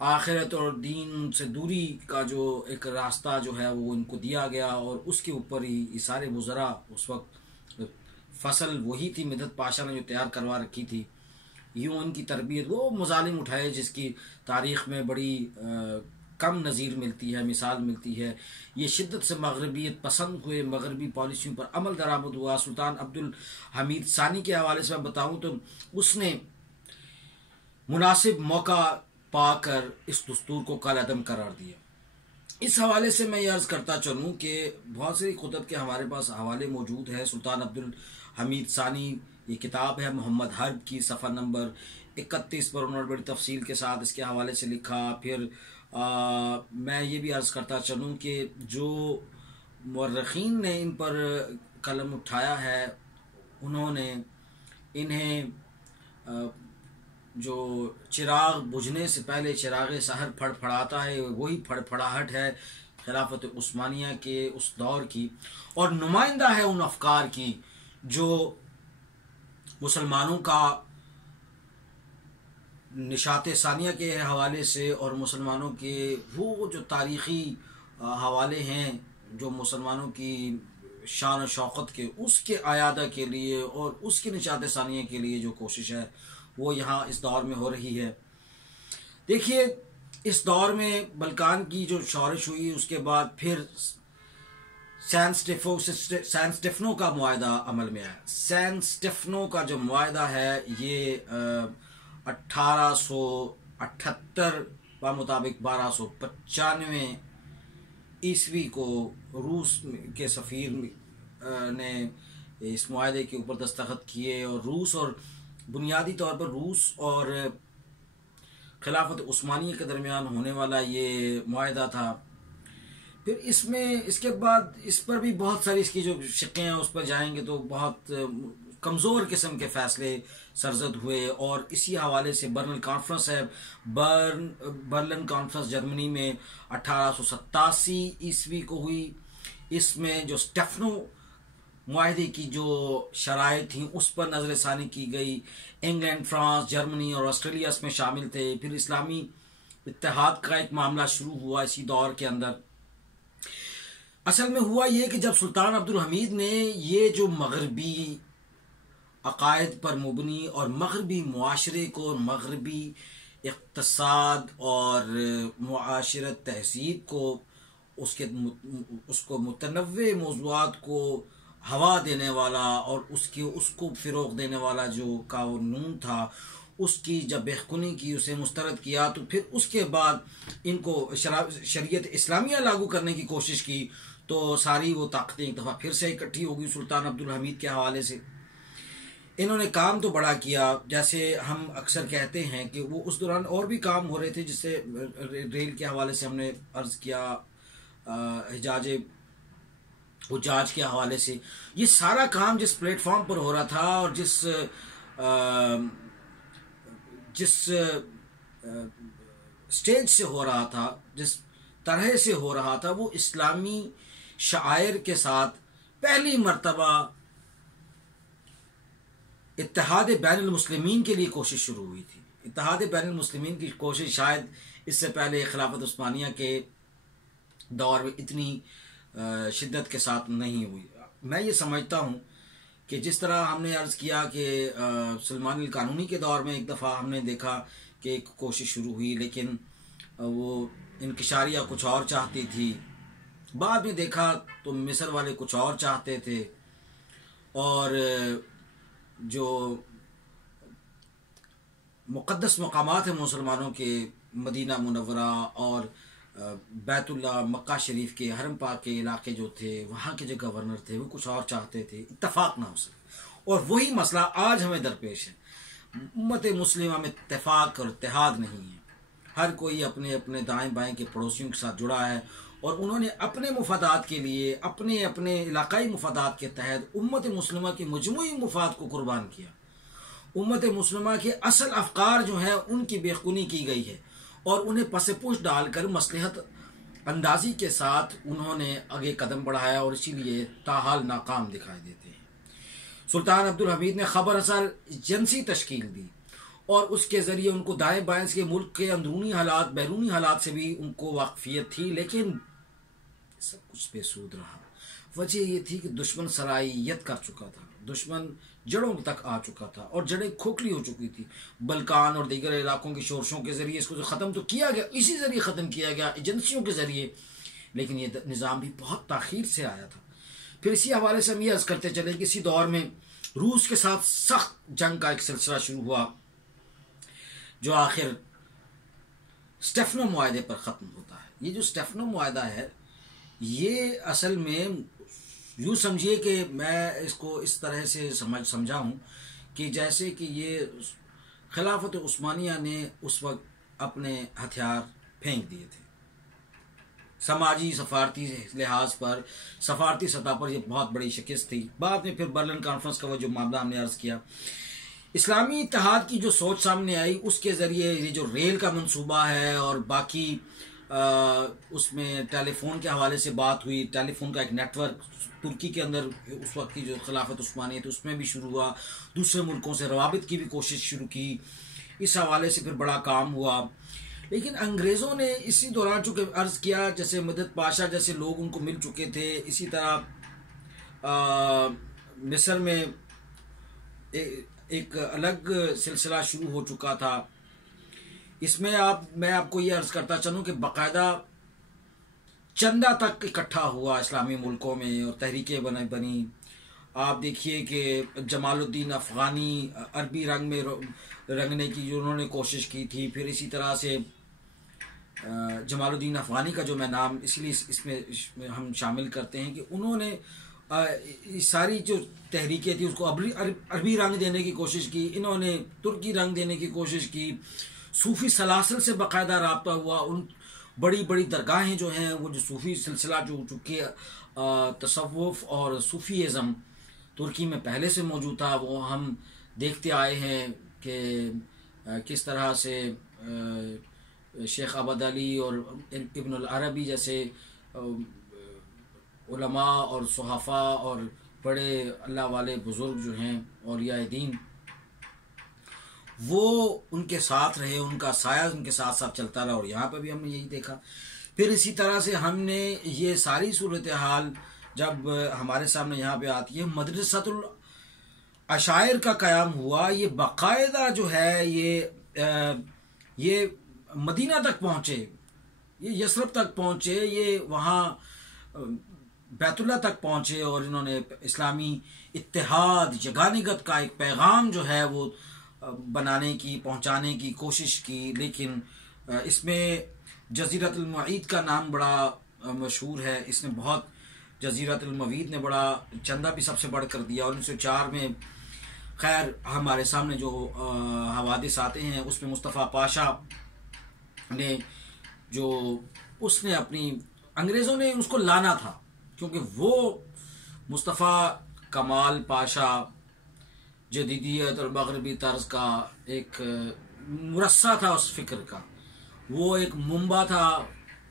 آخرت اور دین سے دوری کا جو ایک راستہ جو ہے وہ ان کو دیا گیا، اور اس کے اوپر ہی یہ سارے وزراء اس وقت فصل وہی تھی مدحت پاشا نے جو تیار کروا رکھی تھی، یوں ان کی تربیت وہ مظالم اٹھائے جس کی تاریخ میں بڑی کم نظیر ملتی ہے، مثال ملتی ہے۔ یہ شدت سے مغربیت پسند ہوئے، مغربی پالیسیوں پر عمل درآمد ہوا۔ سلطان عبدالحمید ثانی کے حوالے سے میں بتاؤں تو اس نے مناسب موقع پا کر اس دستور کو کالعدم قرار دیا۔ اس حوالے سے میں یہ عرض کرتا چلوں کہ بہت سی کتب کے ہمارے پاس حوالے موجود ہے۔ سلطان عبدالحمید ثانی یہ کتاب ہے محمد حرب کی، صفحہ نمبر 31 پر انہوں نے بڑی تفصیل کے ساتھ اس کے حوالے سے لکھا۔ پھر میں یہ بھی عرض کرتا چلوں کہ جو مورخین نے ان پر قلم اٹھایا ہے انہوں نے انہیں جو چراغ بجھنے سے پہلے چراغ سحر پھڑ پھڑاتا ہے وہی پھڑ پھڑاہٹ ہے خلافت عثمانیہ کے اس دور کی، اور نمائندہ ہے ان افکار کی جو مسلمانوں کا نشاط ثانیہ کے حوالے سے اور مسلمانوں کے وہ جو تاریخی حوالے ہیں جو مسلمانوں کی شان و شوقت کے اس کے اعادہ کے لیے اور اس کی نشاط ثانیہ کے لیے جو کوشش ہے وہ یہاں اس دور میں ہو رہی ہے۔ دیکھیے اس دور میں بلکان کی جو شورش ہوئی اس کے بعد پھر سین سٹیفنو کا معاہدہ عمل میں آیا۔ سین سٹیفنو کا جو معاہدہ ہے یہ 1878 بمطابق 1295 عیسوی کو روس کے سفیر نے اس معاہدے کے اوپر دستخط کیے، اور روس اور بنیادی طور پر روس اور خلافت عثمانیہ کے درمیان ہونے والا یہ معاہدہ تھا۔ پھر اس کے بعد اس پر بھی بہت ساری اس کی جو شقیں ہیں اس پر جائیں گے تو بہت کمزور قسم کے فیصلے سرزد ہوئے، اور اسی حوالے سے برلن کانفرنس ہے، برلن کانفرنس جرمنی میں 1887 عیسوی کو ہوئی۔ اس میں جو سٹیفنو معاہدے کی جو شرائط تھیں اس پر نظر ثانی کی گئی۔ انگلینڈ، فرانس، جرمنی اور آسٹریلیا اس میں شامل تھے۔ پھر اسلامی اتحاد کا ایک معاملہ شروع ہوا اسی دور کے اندر۔ اصل میں ہوا یہ کہ جب سلطان عبدالحمید نے یہ جو مغربی عقائد پر مبنی اور مغربی معاشرے کو، مغربی اقتصاد اور معاشرت تہذیب کو، اس کو متنوع موضوعات کو ہوا دینے والا اور اس کو فروغ دینے والا جو قانون تھا اس کی جب بہخونی کی، اسے مسترد کیا، تو پھر اس کے بعد ان کو شریعت اسلامیہ لاگو کرنے کی کوشش کی، تو ساری وہ طاقتیں ایک دفعہ پھر سے اکٹھی ہو گئی سلطان عبدالحمید کے حوالے سے۔ انہوں نے کام تو بڑا کیا، جیسے ہم اکثر کہتے ہیں کہ وہ اس دوران اور بھی کام ہو رہے تھے، جس سے ریل کے حوالے سے ہم نے عرض کیا، حجاج کے حوالے سے یہ سارا کام جس پلیٹ فارم پر ہو رہا تھا اور جس سٹیج سے ہو رہا تھا، جس طرح سے ہو رہا تھا، وہ اسلامی شعائر کے ساتھ پہلی مرتبہ اتحاد بین المسلمین کے لیے کوشش شروع ہوئی تھی۔ اتحاد بین المسلمین کی کوشش شاید اس سے پہلے خلافت عثمانیہ کے دور میں اتنی شدت کے ساتھ نہیں ہوئی۔ میں یہ سمجھتا ہوں کہ جس طرح ہم نے عرض کیا کہ سلمان القانونی کے دور میں ایک دفعہ ہم نے دیکھا کہ ایک کوشش شروع ہوئی، لیکن وہ انکشاریہ کچھ اور چاہتی تھی، بعد میں دیکھا تو مصر والے کچھ اور چاہتے تھے، اور جو مقدس مقامات ہیں مسلمانوں کے، مدینہ منورہ اور بیت اللہ، مکہ شریف کے حرم پاک کے علاقے جو تھے، وہاں کے جو گورنر تھے وہ کچھ اور چاہتے تھے، اتفاق نہ ہو سکے، اور وہی مسئلہ آج ہمیں درپیش ہے۔ امت مسلمہ میں اتفاق اور اتحاد نہیں ہے، ہر کوئی اپنے اپنے دائیں بائیں کے پڑوسیوں کے ساتھ جڑا ہے، اور انہوں نے اپنے مفادات کے لیے، اپنے اپنے علاقائی مفادات کے تحت امت مسلمہ کے مجموعی مفاد کو قربان کیا۔ امت مسلمہ کے اصل افکار جو ہیں ان کی بےخونی کی گئی ہے، اور انہیں پس پوش ڈال کر مصلحت اندازی کے ساتھ انہوں نے آگے قدم بڑھایا، اور اسی لیے تاحال ناکام دکھائی دیتے ہیں۔ سلطان عبدالحمید نے خبر اثر ایجنسی تشکیل دی، اور اس کے ذریعے ان کو دائیں بائیں کے ملک کے اندرونی حالات بیرونی حالات سے بھی ان کو واقفیت تھی، لیکن سب کچھ بے سود رہا۔ وجہ یہ تھی کہ دشمن صلاحیت کر چکا تھا، دشمن جڑوں تک آ چکا تھا اور جڑیں کھوکھلی ہو چکی تھی۔ بلکان اور دیگر علاقوں کی شورشوں کے ذریعے اس کو جو ختم تو کیا گیا، اسی ذریعے ختم کیا گیا ایجنسیوں کے ذریعے، لیکن یہ نظام بھی بہت تاخیر سے آیا تھا۔ پھر اسی حوالے سے ہم یہ عرض کرتے چلے کہ اسی دور میں روس کے ساتھ سخت جنگ کا ایک سلسلہ شروع ہوا، جو آخر اسٹیفنو معاہدے پر ختم ہوتا ہے۔ یہ جو اسٹیفنو معاہدہ ہے، یہ اصل میں یوں سمجھیے کہ میں اس کو اس طرح سے سمجھا ہوں کہ جیسے کہ یہ خلافت عثمانیہ نے اس وقت اپنے ہتھیار پھینک دیے تھے۔ سماجی سفارتی لحاظ پر، سفارتی سطح پر یہ بہت بڑی شکست تھی۔ بعد میں پھر برلن کانفرنس کا وہ جو معاملہ ہم نے عرض کیا، اسلامی اتحاد کی جو سوچ سامنے آئی، اس کے ذریعے یہ جو ریل کا منصوبہ ہے اور باقی اس میں ٹیلی فون کے حوالے سے بات ہوئی، ٹیلی فون کا ایک نیٹ ورک ترکی کے اندر اس وقت کی جو خلافت عثمانیہ تھی اس میں بھی شروع ہوا، دوسرے ملکوں سے روابط کی بھی کوشش شروع کی، اس حوالے سے پھر بڑا کام ہوا۔ لیکن انگریزوں نے اسی دوران چونکہ عرض کیا، جیسے مدد پاشا جیسے لوگ ان کو مل چکے تھے، اسی طرح مصر میں ایک الگ سلسلہ شروع ہو چکا تھا۔ اس میں میں آپ کو یہ عرض کرتا چلوں کہ باقاعدہ چندہ تک اکٹھا ہوا اسلامی ملکوں میں اور تحریکیں بنی۔ آپ دیکھیے کہ جمال الدین افغانی عربی رنگ میں رنگنے کی جو انہوں نے کوشش کی تھی، پھر اسی طرح سے جمال الدین افغانی کا جو میں نام اس لیے اس میں ہم شامل کرتے ہیں کہ انہوں نے ساری جو تحریکیں تھیں اس کو عربی رنگ دینے کی کوشش کی، انہوں نے ترکی رنگ دینے کی کوشش کی، صوفی سلاسل سے باقاعدہ رابطہ ہوا۔ ان بڑی بڑی درگاہیں جو ہیں، وہ جو صوفی سلسلہ جو چونکہ تصوف اور صوفیزم ترکی میں پہلے سے موجود تھا، وہ ہم دیکھتے آئے ہیں کہ کس طرح سے شیخ عبد علی اور ابن العربی جیسے علماء اور صحافہ اور بڑے اللہ والے بزرگ جو ہیں اولیاء دین، وہ ان کے ساتھ رہے، ان کا سایہ ان کے ساتھ ساتھ چلتا رہا، اور یہاں پہ بھی ہم نے یہی دیکھا۔ پھر اسی طرح سے ہم نے یہ ساری صورتحال جب ہمارے سامنے یہاں پہ آتی ہے، مدرسۃ العشائر کا قیام ہوا۔ یہ باقاعدہ جو ہے یہ مدینہ تک پہنچے، یہ یثرب تک پہنچے، یہ وہاں بیت اللہ تک پہنچے، اور انہوں نے اسلامی اتحاد یگانگت کا ایک پیغام جو ہے وہ بنانے کی پہنچانے کی کوشش کی۔ لیکن اس میں جزیرۃ المعید کا نام بڑا مشہور ہے، اس نے بہت جزیرۃ الموید نے بڑا چندہ بھی سب سے بڑھ کر دیا۔ 1904 میں خیر ہمارے سامنے جو حوادث آتے ہیں اس میں مصطفیٰ پاشا نے اس نے اپنی انگریزوں نے اس کو لانا تھا، کیونکہ وہ مصطفیٰ کمال پاشا جدیدیت اور مغربی طرز کا ایک مرصع تھا اس فکر کا، وہ ایک منبع تھا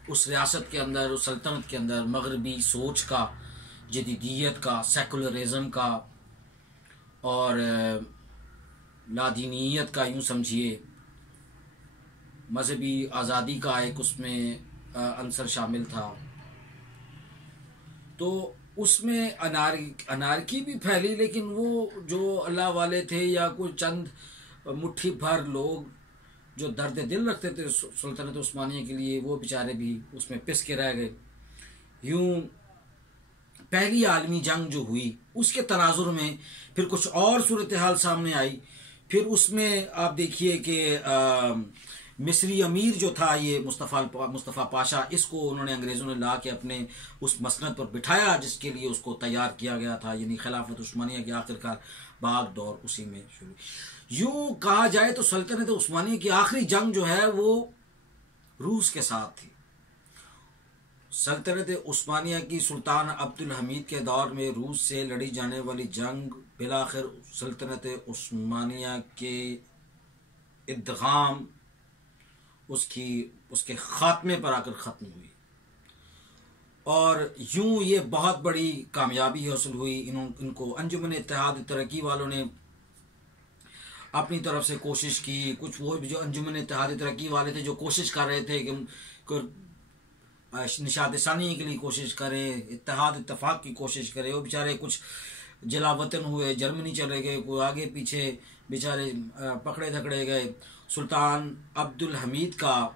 اس ریاست کے اندر، اس سلطنت کے اندر، مغربی سوچ کا، جدیدیت کا، سیکولرزم کا اور لادینیت کا، یوں سمجھیے مذہبی آزادی کا ایک اس میں عنصر شامل تھا۔ تو اس میں انارکی بھی پھیلی، لیکن وہ جو اللہ والے تھے یا کوئی چند مٹھی بھر لوگ جو درد دل رکھتے تھے سلطنت عثمانیہ کے لیے، وہ بیچارے بھی اس میں پس کے رہ گئے۔ یوں پہلی عالمی جنگ جو ہوئی اس کے تناظر میں پھر کچھ اور صورتحال سامنے آئی۔ پھر اس میں آپ دیکھیے کہ مصری امیر جو تھا یہ مصطفیٰ پاشا، اس کو انہوں نے انگریزوں نے لا کے اپنے اس مسند پر بٹھایا جس کے لیے اس کو تیار کیا گیا تھا، یعنی خلافت عثمانیہ کے آخرکار باغ دور اسی میں شروع۔ یوں کہا جائے تو سلطنت عثمانیہ کی آخری جنگ جو ہے وہ روس کے ساتھ تھی۔ سلطنت عثمانیہ کی سلطان عبد الحمید کے دور میں روس سے لڑی جانے والی جنگ بالآخر سلطنت عثمانیہ کے ادغام اس کے خاتمے پر آ کر ختم ہوئی، اور یوں یہ بہت بڑی کامیابی حاصل ہوئی۔ ان کو انجمن اتحاد ترقی والوں نے اپنی طرف سے کوشش کی، کچھ وہ جو انجمن اتحادی ترقی والے تھے جو کوشش کر رہے تھے کہ نشاط ثانی کے لیے کوشش کریں، اتحاد اتفاق کی کوشش کرے، وہ بیچارے کچھ جلا وطن ہوئے، جرمنی چلے گئے، کوئی آگے پیچھے بیچارے پکڑے دھکڑے گئے۔ سلطان عبد الحمید کا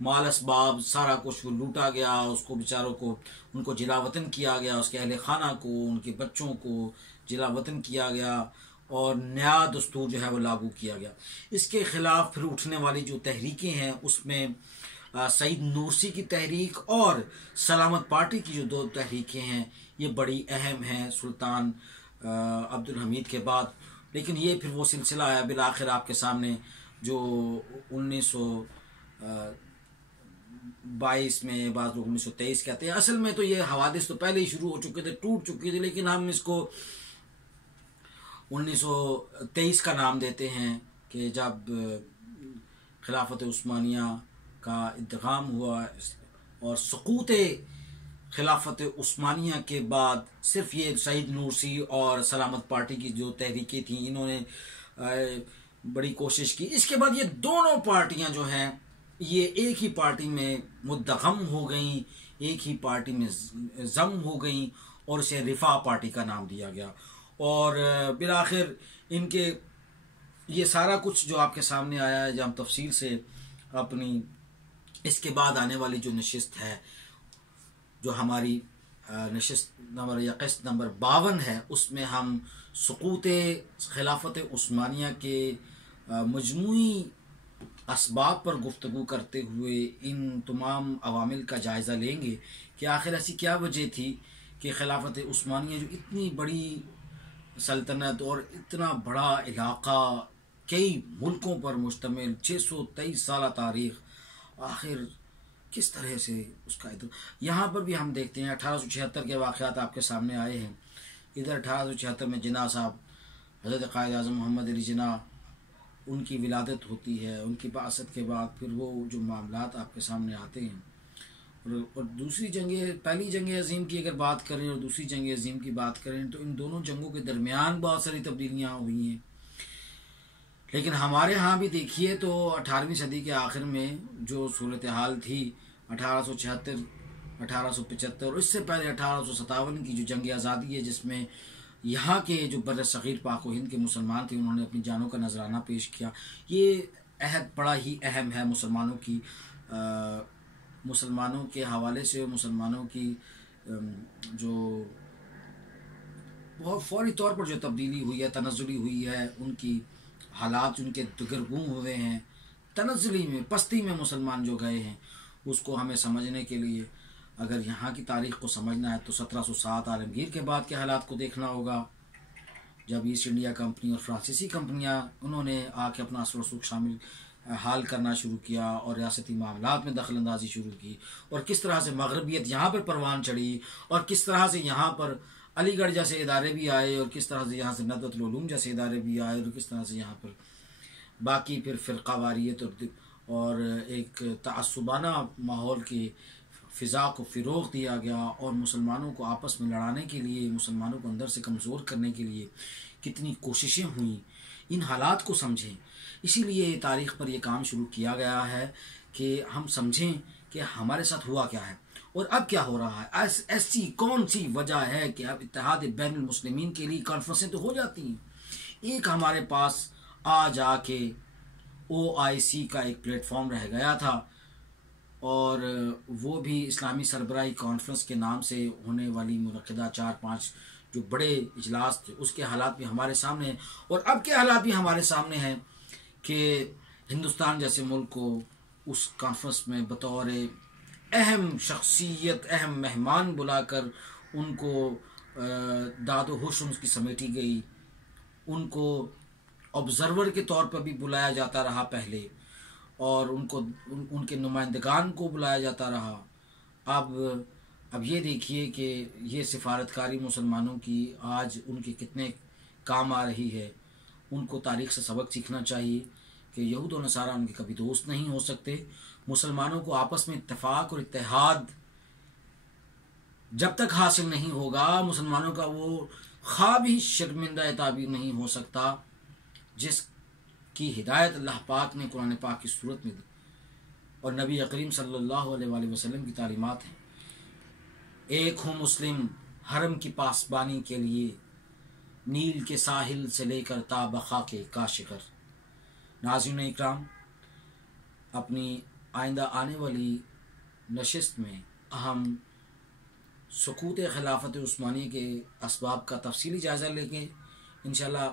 مال اسباب سارا کچھ وہ لوٹا گیا، اس کو بیچاروں کو ان کو جلا وطن کیا گیا، اس کے اہل خانہ کو، ان کے بچوں کو جلا وطن کیا گیا، اور نیا دستور جو ہے وہ لاگو کیا گیا۔ اس کے خلاف پھر اٹھنے والی جو تحریکیں ہیں اس میں سعید نورسی کی تحریک اور سلامت پارٹی کی جو دو تحریکیں ہیں یہ بڑی اہم ہیں سلطان عبد الحمید کے بعد۔ لیکن یہ پھر وہ سلسلہ آیا بالآخر آپ کے سامنے جو 1922 میں، بعض لوگ 1923 کہتے ہیں، اصل میں تو یہ حوادث تو پہلے ہی شروع ہو چکے تھے، ٹوٹ چکی تھی، لیکن ہم اس کو 1923 کا نام دیتے ہیں کہ جب خلافت عثمانیہ کا ادغام ہوا اور سقوط خلافت عثمانیہ کے بعد صرف یہ سعید نورسی اور سلامت پارٹی کی جو تحریکیں تھیں انہوں نے بڑی کوشش کی۔ اس کے بعد یہ دونوں پارٹیاں جو ہیں یہ ایک ہی پارٹی میں مدغم ہو گئیں، ایک ہی پارٹی میں ضم ہو گئیں، اور اسے رفاع پارٹی کا نام دیا گیا۔ اور بالآخر ان کے یہ سارا کچھ جو آپ کے سامنے آیا ہے، جب ہم تفصیل سے اپنی اس کے بعد آنے والی جو نشست ہے، جو ہماری نشست نمبر یا قسط نمبر 52 ہے، اس میں ہم سقوط خلافت عثمانیہ کے مجموعی اسباب پر گفتگو کرتے ہوئے ان تمام عوامل کا جائزہ لیں گے کہ آخر ایسی کیا وجہ تھی کہ خلافت عثمانیہ جو اتنی بڑی سلطنت اور اتنا بڑا علاقہ، کئی ملکوں پر مشتمل، 623 سالہ تاریخ، آخر کس طرح سے اس کا یہاں پر بھی ہم دیکھتے ہیں 1876 کے واقعات آپ کے سامنے آئے ہیں۔ ادھر 1876 میں جناح صاحب، حضرت قائد اعظم محمد علی جناح، ان کی ولادت ہوتی ہے، ان کی بعثت کے بعد پھر وہ جو معاملات آپ کے سامنے آتے ہیں، اور دوسری پہلی جنگ عظیم کی اگر بات کریں اور دوسری جنگ عظیم کی بات کریں تو ان دونوں جنگوں کے درمیان بہت ساری تبدیلیاں ہوئی ہیں۔ لیکن ہمارے ہاں بھی دیکھیے تو 18ویں صدی کے آخر میں جو صورتحال تھی 1876، 1875 اور اس سے پہلے 1857 کی جو جنگ آزادی ہے، جس میں یہاں کے جو بر صغیر پاک و ہند کے مسلمان تھے انہوں نے اپنی جانوں کا نذرانہ پیش کیا، یہ عہد بڑا ہی اہم ہے مسلمانوں کے حوالے سے، مسلمانوں کی جو بہت فوری طور پر جو تبدیلی ہوئی ہے، تنزلی ہوئی ہے، ان کی حالات ان کے دگرگوں ہوئے ہیں، تنزلی میں، پستی میں مسلمان جو گئے ہیں، اس کو ہمیں سمجھنے کے لیے اگر یہاں کی تاریخ کو سمجھنا ہے تو 1707 عالمگیر کے بعد کے حالات کو دیکھنا ہوگا، جب ایسٹ انڈیا کمپنی اور فرانسیسی کمپنیاں انہوں نے آ کے اپنا اثر و رسوخ شامل حال کرنا شروع کیا اور ریاستی معاملات میں دخل اندازی شروع کی، اور کس طرح سے مغربیت یہاں پر پروان چڑھی، اور کس طرح سے یہاں پر علی گڑھ جیسے ادارے بھی آئے، اور کس طرح سے یہاں سے ندوۃ العلوم جیسے ادارے بھی آئے، اور کس طرح سے یہاں پر باقی پھر فرقہ واریت اور ایک تعصبانہ ماحول کی فضا کو فروغ دیا گیا، اور مسلمانوں کو آپس میں لڑانے کے لیے، مسلمانوں کو اندر سے کمزور کرنے کے لیے کتنی کوششیں ہوئیں۔ ان حالات کو سمجھیں، اسی لیے تاریخ پر یہ کام شروع کیا گیا ہے کہ ہم سمجھیں کہ ہمارے ساتھ ہوا کیا ہے اور اب کیا ہو رہا ہے۔ ایسی کون سی وجہ ہے کہ اب اتحاد بین المسلمین کے لیے کانفرنسیں تو ہو جاتی ہیں، ایک ہمارے پاس آ جا کے OIC کا ایک پلیٹ فارم رہ گیا تھا، اور وہ بھی اسلامی سربراہی کانفرنس کے نام سے ہونے والی منعقدہ 4-5 جو بڑے اجلاس تھے، اس کے حالات بھی ہمارے سامنے ہیں، اور اب کے حالات بھی ہمارے سامنے ہیں کہ ہندوستان جیسے ملک کو اس کانفرنس میں بطور اہم شخصیت، اہم مہمان بلا کر ان کو داد و ہوش کی سمیٹی گئی، ان کو آبزرور کے طور پر بھی بلایا جاتا رہا پہلے، اور ان کے نمائندگان کو بلایا جاتا رہا۔ اب یہ دیکھیے کہ یہ سفارتکاری مسلمانوں کی آج ان کے کتنے کام آ رہی ہے۔ ان کو تاریخ سے سبق سیکھنا چاہیے کہ یہود و نصارہ ان کے کبھی دوست نہیں ہو سکتے۔ مسلمانوں کو آپس میں اتفاق اور اتحاد جب تک حاصل نہیں ہوگا، مسلمانوں کا وہ خواب ہی شرمندہ تعبیر نہیں ہو سکتا جس کی ہدایت اللہ پاک نے قرآن پاک کی صورت میں دی، اور نبی کریم صلی اللہ علیہ وآلہ وسلم کی تعلیمات ہیں۔ ایک ہوں مسلم حرم کی پاسبانی کے لیے، نیل کے ساحل سے لے کر تا بخا کے کاشغر۔ ناظرین اکرام، اپنی آئندہ آنے والی نشست میں ہم سقوط خلافت عثمانیہ کے اسباب کا تفصیلی جائزہ لیں گے انشاءاللہ۔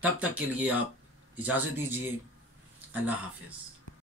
تب تک کے لیے آپ اجازت دیجیے، اللہ حافظ۔